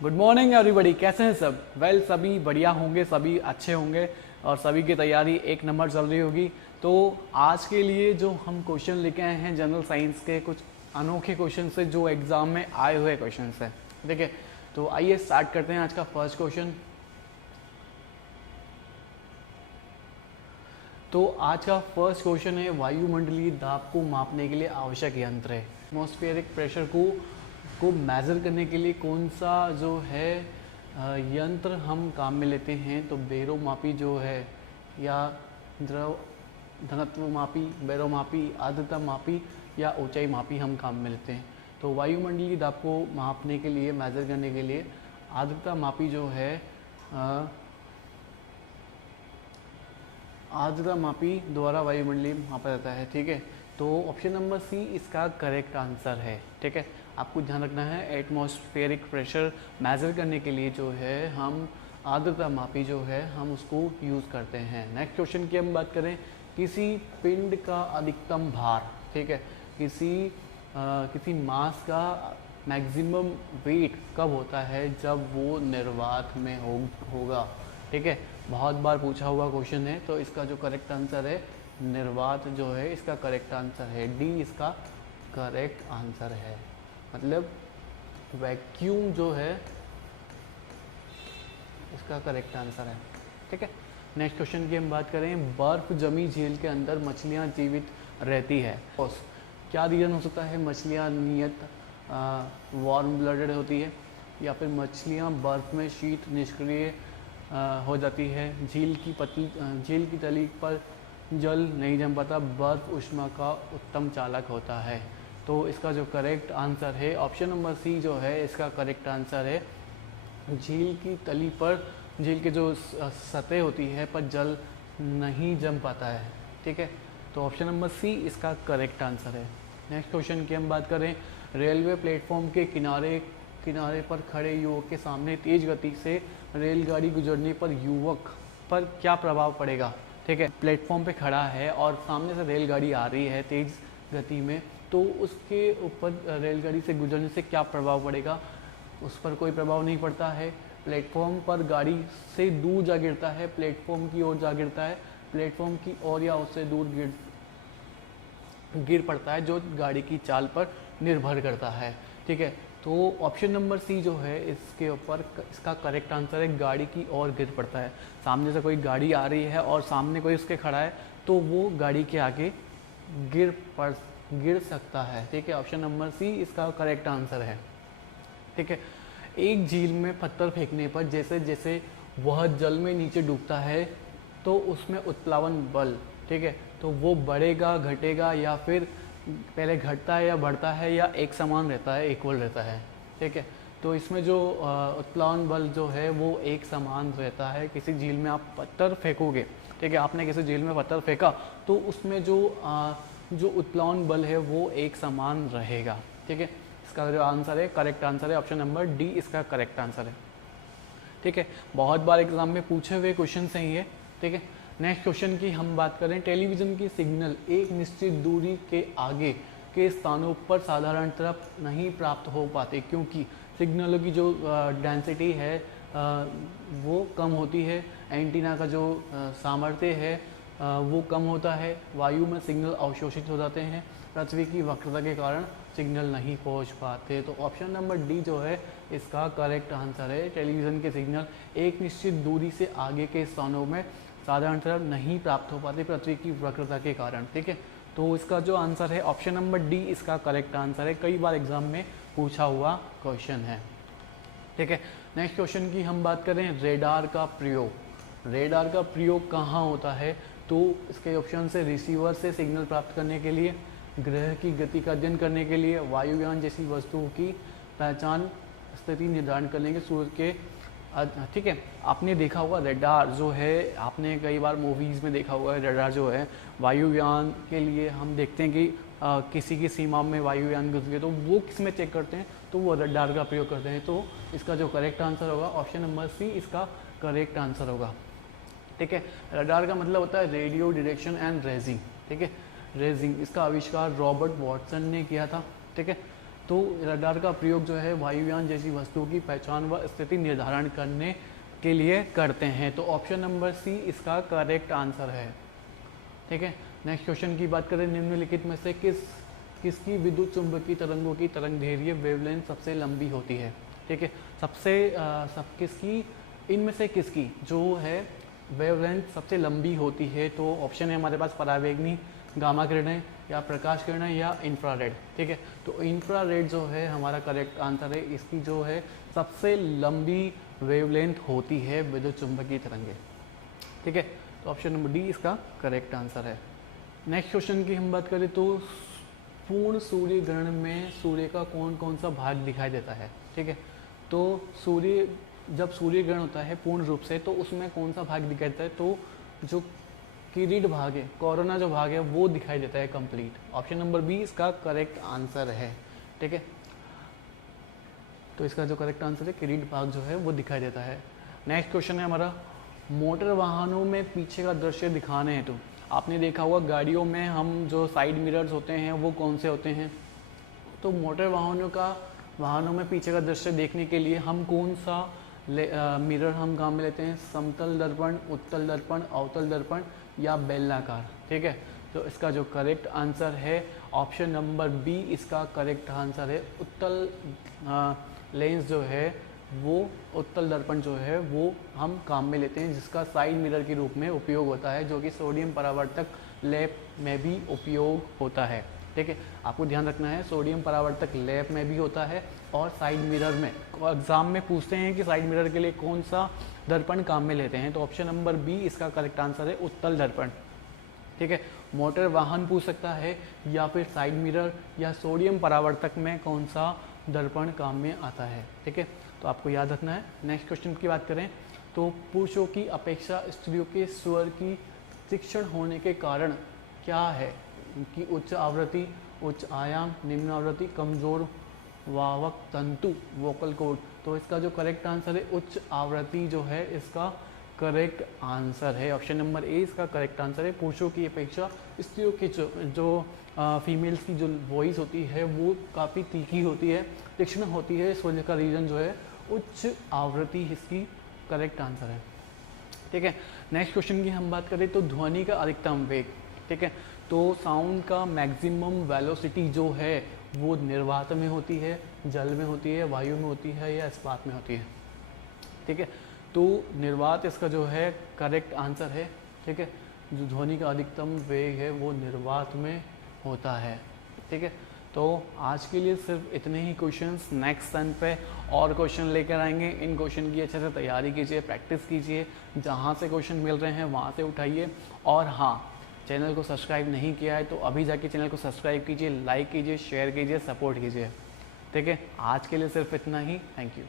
Good morning everybody, कैसे हैं सब? सभी बढ़िया होंगे, सभी अच्छे होंगे और सभी की तैयारी एक नंबर चल रही होगी। तो आज के लिए जो हम क्वेश्चन लेके आए हैं जनरल साइंस के, कुछ अनोखे क्वेश्चन से जो एग्ज़ाम में आए हुए क्वेश्चन हैं। ठीक है, तो आइए स्टार्ट करते हैं आज का फर्स्ट क्वेश्चन। तो आज का फर्स्ट क्वेश्चन है, वायुमंडलीय दाब को मापने के लिए आवश्यक यंत्र है। एटमॉस्फेरिक प्रेशर को मेज़र करने के लिए कौन सा जो है यंत्र हम काम में लेते हैं? तो बेरोमापी जो है, या द्रव घनत्व मापी, बेरोमापी, आर्द्रता मापी या ऊंचाई मापी हम काम में लेते हैं। तो वायुमंडलीय दाब को मापने के लिए, मेज़र करने के लिए आर्द्रता मापी जो है, आर्द्रता मापी द्वारा वायुमंडलीय मापा जाता है। ठीक है, तो ऑप्शन नंबर सी इसका करेक्ट आंसर है। ठीक है, आपको ध्यान रखना है, एटमॉस्फेरिक प्रेशर मेज़र करने के लिए जो है हम आर्द्रता मापी जो है हम उसको यूज़ करते हैं। नेक्स्ट क्वेश्चन की हम बात करें, किसी पिंड का अधिकतम भार, ठीक है, किसी मास का मैक्सिमम वेट कब होता है? जब वो निर्वात में होगा। ठीक है, बहुत बार पूछा हुआ क्वेश्चन है, तो इसका जो करेक्ट आंसर है निर्वात जो है, इसका करेक्ट आंसर है डी, इसका करेक्ट आंसर है। मतलब वैक्यूम जो है इसका करेक्ट आंसर है। ठीक है, नेक्स्ट क्वेश्चन की हम बात करें, बर्फ जमी झील के अंदर मछलियां जीवित रहती है। क्या रीज़न हो सकता है? मछलियां नियत वार्म ब्लडेड होती है, या फिर मछलियां बर्फ में शीत निष्क्रिय हो जाती है, झील की तली पर जल नहीं जम पाता, बर्फ ऊष्मा का उत्तम चालक होता है। तो इसका जो करेक्ट आंसर है ऑप्शन नंबर सी जो है, इसका करेक्ट आंसर है झील की तली पर, झील की जो सतह होती है पर जल नहीं जम पाता है। ठीक है, तो ऑप्शन नंबर सी इसका करेक्ट आंसर है। नेक्स्ट क्वेश्चन की हम बात करें, रेलवे प्लेटफॉर्म के किनारे पर खड़े युवक के सामने तेज गति से रेलगाड़ी गुजरने पर युवक पर क्या प्रभाव पड़ेगा? ठीक है, प्लेटफॉर्म पे खड़ा है और सामने से रेलगाड़ी आ रही है तेज गति में, तो उसके ऊपर रेलगाड़ी से गुजरने से क्या प्रभाव पड़ेगा? उस पर कोई प्रभाव नहीं पड़ता है। प्लेटफॉर्म पर गाड़ी से दूर जा गिरता है, प्लेटफॉर्म की ओर जा गिरता है, प्लेटफॉर्म की ओर या उससे दूर गिर पड़ता है, जो गाड़ी की चाल पर निर्भर करता है। ठीक है, तो ऑप्शन नंबर सी जो है इसके ऊपर, इसका करेक्ट आंसर है गाड़ी की ओर गिर पड़ता है। सामने से कोई गाड़ी आ रही है और सामने कोई उसके खड़ा है, तो वो गाड़ी के आगे गिर सकता है। ठीक है, ऑप्शन नंबर सी इसका करेक्ट आंसर है। ठीक है, एक झील में पत्थर फेंकने पर जैसे जैसे वह जल में नीचे डूबता है, तो उसमें उत्प्लावन बल, ठीक है, तो वो बढ़ेगा, घटेगा, या फिर पहले घटता है या बढ़ता है, या एक समान रहता है, इक्वल रहता है? ठीक है, तो इसमें जो उत्प्लावन बल जो है वो एक समान रहता है। किसी झील में आप पत्थर फेंकोगे, ठीक है, आपने किसी झील में पत्थर फेंका, तो उसमें जो उत्प्लावन बल है वो एक समान रहेगा। ठीक है, इसका जो आंसर है, करेक्ट आंसर है ऑप्शन नंबर डी, इसका करेक्ट आंसर है। ठीक है, बहुत बार एग्जाम में पूछे हुए क्वेश्चन है ये। ठीक है, नेक्स्ट क्वेश्चन की हम बात करें, टेलीविज़न की सिग्नल एक निश्चित दूरी के आगे के स्थानों पर साधारणतः नहीं प्राप्त हो पाते, क्योंकि सिग्नलों की जो डेंसिटी है वो कम होती है, एंटीना का जो सामर्थ्य है वो कम होता है, वायु में सिग्नल अवशोषित हो जाते हैं, पृथ्वी की वक्रता के कारण सिग्नल नहीं पहुंच पाते। तो ऑप्शन नंबर डी जो है इसका करेक्ट आंसर है, टेलीविज़न के सिग्नल एक निश्चित दूरी से आगे के स्थानों में साधारणतः नहीं प्राप्त हो पाते पृथ्वी की वक्रता के कारण। ठीक है, तो इसका जो आंसर है ऑप्शन नंबर डी, इसका करेक्ट आंसर है। कई बार एग्जाम में पूछा हुआ क्वेश्चन है। ठीक है, नेक्स्ट क्वेश्चन की हम बात करें, रेडार का प्रयोग कहाँ होता है? तो इसके ऑप्शन से रिसीवर से सिग्नल प्राप्त करने के लिए, ग्रह की गति का अध्ययन करने के लिए, वायुयान जैसी वस्तुओं की पहचान स्थिति निर्धारण करने के सूर्य के। ठीक है, आपने देखा होगा रडार जो है, आपने कई बार मूवीज़ में देखा हुआ है, रडार जो है वायुयान के लिए हम देखते हैं कि किसी की सीमा में वायुयान घुस गए, तो वो किस में चेक करते हैं? तो वो रडार का प्रयोग करते हैं। तो इसका जो करेक्ट आंसर होगा ऑप्शन नंबर सी, इसका करेक्ट आंसर होगा। ठीक है, रडार का मतलब होता है रेडियो डायरेक्शन एंड रेजिंग। ठीक है, रेजिंग, इसका आविष्कार रॉबर्ट वॉटसन ने किया था। ठीक है, तो रडार का प्रयोग जो है वायुयान जैसी वस्तुओं की पहचान व स्थिति निर्धारण करने के लिए करते हैं। तो ऑप्शन नंबर सी इसका करेक्ट आंसर है। ठीक है, नेक्स्ट क्वेश्चन की बात करें, निम्नलिखित में से किसकी विद्युत चुंबकीय तरंगों की तरंगदैर्घ्य वेवलेंथ सबसे लंबी होती है। ठीक है, किसकी, इनमें से किसकी जो है वेवलेंथ सबसे लंबी होती है। तो ऑप्शन है हमारे पास परावैगनी, गामा किरणें या प्रकाश किरणें या इंफ्रारेड। ठीक है, तो इंफ्रारेड जो है हमारा करेक्ट आंसर है। इसकी जो है सबसे लंबी वेवलेंथ होती है विद्युत चुंबकीय तरंगें। ठीक है, तो ऑप्शन नंबर डी इसका करेक्ट आंसर है। नेक्स्ट क्वेश्चन की हम बात करें तो पूर्ण सूर्य ग्रहण में सूर्य का कौन कौन सा भाग दिखाई देता है। ठीक है, तो जब सूर्य ग्रहण होता है पूर्ण रूप से तो उसमें कौन सा भाग दिखाई देता है, तो जो किरीट भाग है, कोरोना जो भाग है वो दिखाई देता है कंप्लीट। ऑप्शन नंबर बी इसका करेक्ट आंसर है। ठीक है, तो इसका जो करेक्ट आंसर है किरीट भाग जो है वो दिखाई देता है। नेक्स्ट क्वेश्चन है हमारा, मोटर वाहनों में पीछे का दृश्य दिखाने हेतु आपने देखा होगा गाड़ियों में हम जो साइड मिरर्स होते हैं वो कौन से होते हैं। तो मोटर वाहनों में पीछे का दृश्य देखने के लिए हम कौन सा मिरर हम काम में लेते हैं, समतल दर्पण, उत्तल दर्पण, अवतल दर्पण या बेलनाकार। ठीक है, तो इसका जो करेक्ट आंसर है ऑप्शन नंबर बी इसका करेक्ट आंसर है। उत्तल लेंस जो है वो, उत्तल दर्पण जो है वो हम काम में लेते हैं, जिसका साइड मिरर के रूप में उपयोग होता है, जो कि सोडियम परावर्तक लैब में भी उपयोग होता है। ठीक है, आपको ध्यान रखना है सोडियम परावर्तक लैब में भी होता है और साइड मिरर में। एग्जाम में पूछते हैं कि साइड मिरर के लिए कौन सा दर्पण काम में लेते हैं, तो ऑप्शन नंबर बी इसका करेक्ट आंसर है, उत्तल दर्पण। ठीक है, मोटर वाहन पूछ सकता है या फिर साइड मिरर या सोडियम परावर्तक में कौन सा दर्पण काम में आता है। ठीक है, तो आपको याद रखना है। नेक्स्ट क्वेश्चन की बात करें तो पुरुषों की अपेक्षा स्त्रियों के स्वर की तीक्ष्ण होने के कारण क्या है, कि उच्च आवृत्ति, उच्च आयाम, निम्न आवृत्ति, कमजोर वाहक तंतु, वोकल कॉर्ड। तो इसका जो करेक्ट आंसर है उच्च आवृत्ति जो है इसका करेक्ट आंसर है। ऑप्शन नंबर ए इसका करेक्ट आंसर है। पुरुषों की अपेक्षा स्त्रियों की जो फीमेल्स की जो वॉइस होती है वो काफ़ी तीखी होती है, तीक्ष्ण होती है। इस वजह का रीज़न जो है उच्च आवृत्ति इसकी करेक्ट आंसर है। ठीक है, नेक्स्ट क्वेश्चन की हम बात करें तो ध्वनि का अधिकतम वेग। ठीक है, तो साउंड का मैक्सिमम वेलोसिटी जो है वो निर्वात में होती है, जल में होती है, वायु में होती है या इस्पात में होती है। ठीक है, तो निर्वात इसका जो है करेक्ट आंसर है। ठीक है, जो ध्वनि का अधिकतम वेग है वो निर्वात में होता है। ठीक है, तो आज के लिए सिर्फ इतने ही क्वेश्चंस। नेक्स्ट सन पे और क्वेश्चन लेकर आएंगे। इन क्वेश्चन की अच्छे से तैयारी कीजिए, प्रैक्टिस कीजिए, जहाँ से क्वेश्चन मिल रहे हैं वहाँ से उठाइए। और हाँ, चैनल को सब्सक्राइब नहीं किया है तो अभी जाके चैनल को सब्सक्राइब कीजिए, लाइक कीजिए, शेयर कीजिए, सपोर्ट कीजिए। ठीक है, आज के लिए सिर्फ इतना ही। Thank you.